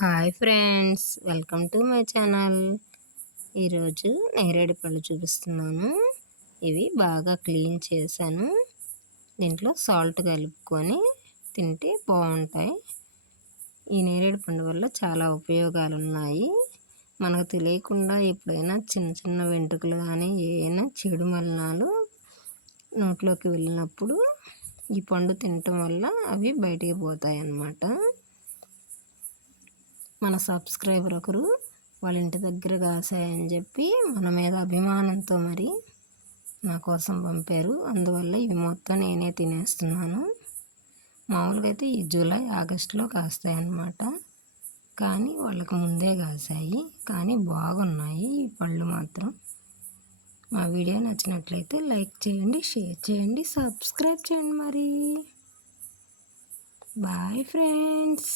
Hi friends, welcome to my channel. ఈరోజు నేరేడు పళ్ళు చూపిస్తున్నాను. ఇవి బాగా క్లీన్ చేశాను. దీంట్లో సాల్ట్ కలుపుకొని తింటే బాగుంటాయి. ఈ నేరేడు పండు వల్ల చాలా ఉపయోగాలు ఉన్నాయి. మనకు తెలియకుండా ఎప్పుడైనా చిన్న చిన్న వెంట్రుకలు కానీ ఏమైనా చెడు మలినాలు నోట్లోకి వెళ్ళినప్పుడు ఈ పండు తినటం వల్ల అవి బయటికి పోతాయి అన్నమాట. మన సబ్స్క్రైబర్ ఒకరు వాళ్ళ ఇంటి దగ్గర కాసాయని చెప్పి మన మీద అభిమానంతో మరి నా కోసం పంపారు. అందువల్ల ఇవి మొత్తం నేనే తినేస్తున్నాను. మామూలుగా అయితే ఈ జూలై ఆగస్టులో కాస్తాయి అన్నమాట. కానీ వాళ్ళకు ముందే కాసాయి. కానీ బాగున్నాయి ఈ పళ్ళు మాత్రం. మా వీడియో నచ్చినట్లయితే లైక్ చేయండి, షేర్ చేయండి, సబ్స్క్రైబ్ చేయండి. మరి బాయ్ ఫ్రెండ్స్.